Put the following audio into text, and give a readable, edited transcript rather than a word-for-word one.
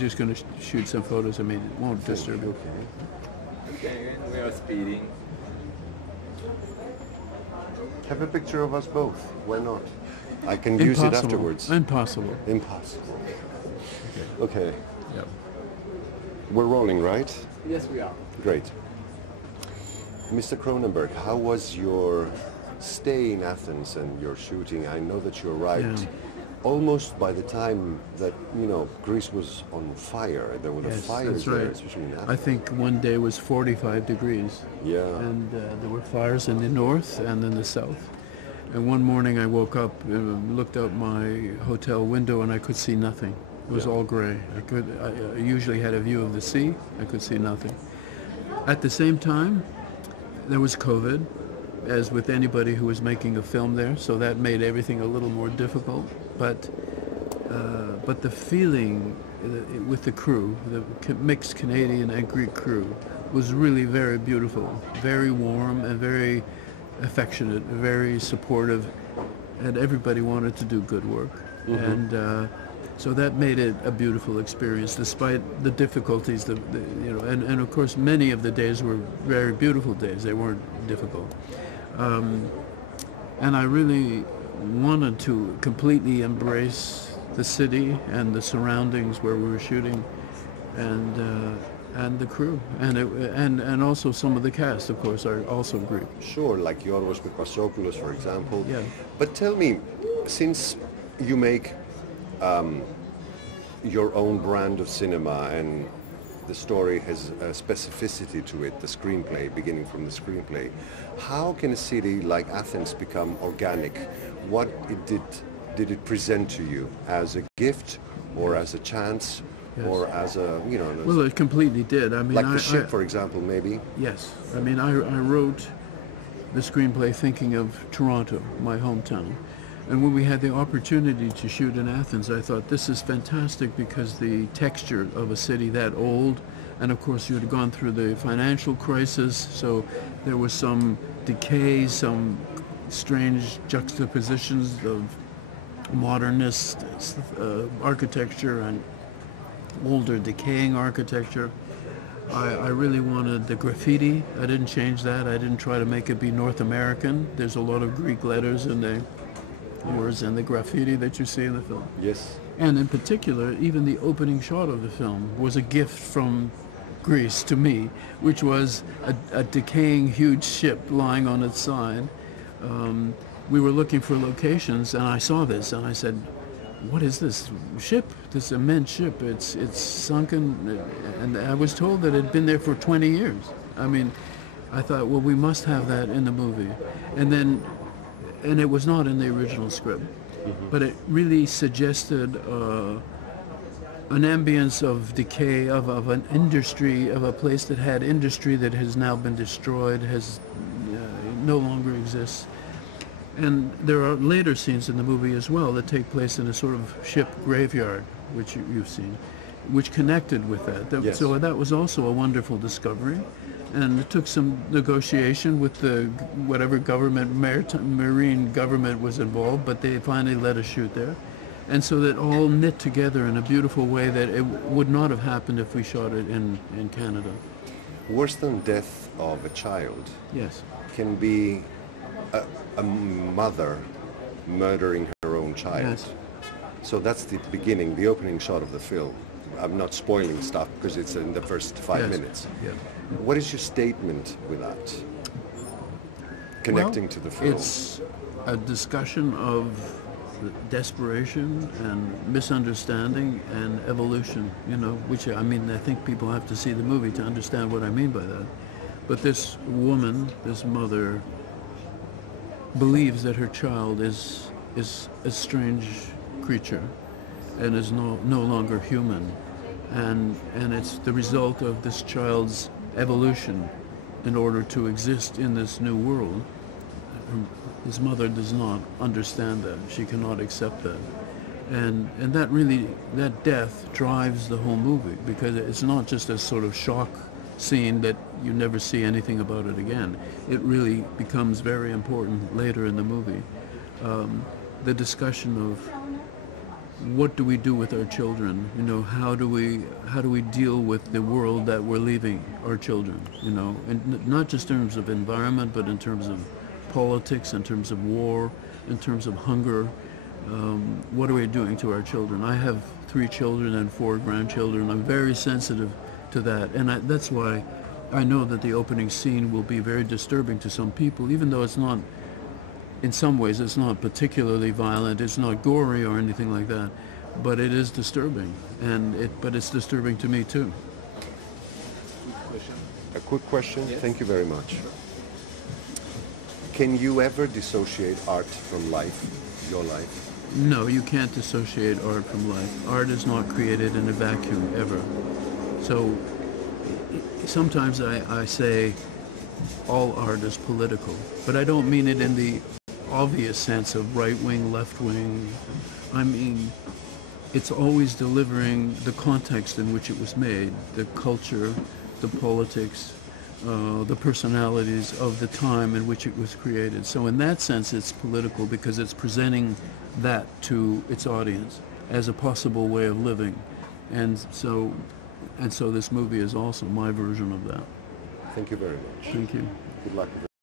He's just going to shoot some photos. I mean, it won't disturb you. Okay, we are speeding. Have a picture of us both. Why not? I can use it afterwards. Impossible. Impossible. Okay. Yep. We're rolling, right? Yes, we are. Great. Mr. Cronnenberg, how was your stay in Athens and your shooting? I know that you arrived almost by the time that, you know, Greece was on fire. There were the fires there, especially in Athens. I think one day was 45 degrees. Yeah. And there were fires in the north and in the south. And one morning I woke up, looked out my hotel window, and I could see nothing. It was all gray. I usually had a view of the sea. I could see nothing. At the same time, there was COVID, as with anybody who was making a film there, so that made everything a little more difficult. But the feeling with the crew, the mixed Canadian and Greek crew, was really very beautiful, very warm and very affectionate, very supportive, and everybody wanted to do good work. And so that made it a beautiful experience, despite the difficulties. You know, and of course, many of the days were very beautiful days. They weren't difficult. And I really wanted to completely embrace the city and the surroundings where we were shooting, and the crew, and also some of the cast, of course, are also Greek. Sure, like Yorgos Pipasopoulos, for example. Yeah. But tell me, since you make your own brand of cinema and the story has a specificity to it, the screenplay, beginning from the screenplay, how can a city like Athens become organic? What did it present to you as a gift or as a chance? Yes. Or as a, you know... Well, it completely did. I mean, like the ship, for example, maybe? Yes. I mean, I wrote the screenplay thinking of Toronto, my hometown. And when we had the opportunity to shoot in Athens, I thought, this is fantastic, because the texture of a city that old, and of course you had gone through the financial crisis, so there was some decay, some strange juxtapositions of modernist architecture and older decaying architecture. I really wanted the graffiti. I didn't change that. I didn't try to make it be North American. There's a lot of Greek letters in the words and the graffiti that you see in the film. Yes. And in particular, even the opening shot of the film was a gift from Greece to me, which was a decaying huge ship lying on its side. We were looking for locations, and I saw this, and I said, what is this ship, this immense ship? It's sunken, and I was told that it had been there for 20 years. I mean, I thought, well, we must have that in the movie. And it was not in the original script, but it really suggested an ambience of decay, of an industry, of a place that had industry that has now been destroyed, has no longer exists. And there are later scenes in the movie as well that take place in a sort of ship graveyard, which you've seen, which connected with that. Yes. So that was also a wonderful discovery. And it took some negotiation with the whatever government, marine government was involved, but they finally let us shoot there. And so that all knit together in a beautiful way that it would not have happened if we shot it in Canada. Worse than death of a child Yes. can be a mother murdering her own child. Yes. So that's the beginning, the opening shot of the film. I'm not spoiling stuff because it's in the first 5 minutes. Yeah. What is your statement with that? Connecting to the film. It's a discussion of desperation and misunderstanding and evolution, you know, which, I mean, I think people have to see the movie to understand what I mean by that. But this woman, this mother, believes that her child is a strange creature and is no longer human. And it's the result of this child's evolution in order to exist in this new world. His mother does not understand that. She cannot accept that. And that really, that death drives the whole movie, because it's not just a sort of shock scene that you never see anything about it again. It really becomes very important later in the movie. The discussion of what do we do with our children? You know, how do we deal with the world that we're leaving our children? You know, and not just in terms of environment, but in terms of politics, in terms of war, in terms of hunger. What are we doing to our children? I have 3 children and 4 grandchildren. I'm very sensitive to that, and that's why I know that the opening scene will be very disturbing to some people, even though it's not, in some ways, it's not particularly violent, it's not gory or anything like that, but it is disturbing, but it's disturbing to me too. A quick question? Yes. Thank you very much. Can you ever dissociate art from life, your life? No, you can't dissociate art from life. Art is not created in a vacuum, ever. So sometimes I say all art is political, but I don't mean it in the obvious sense of right-wing, left-wing. I mean, it's always delivering the context in which it was made, the culture, the politics, the personalities of the time in which it was created. So in that sense, it's political because it's presenting that to its audience as a possible way of living. And so this movie is also my version of that. Thank you very much. Thank you. Good luck with it.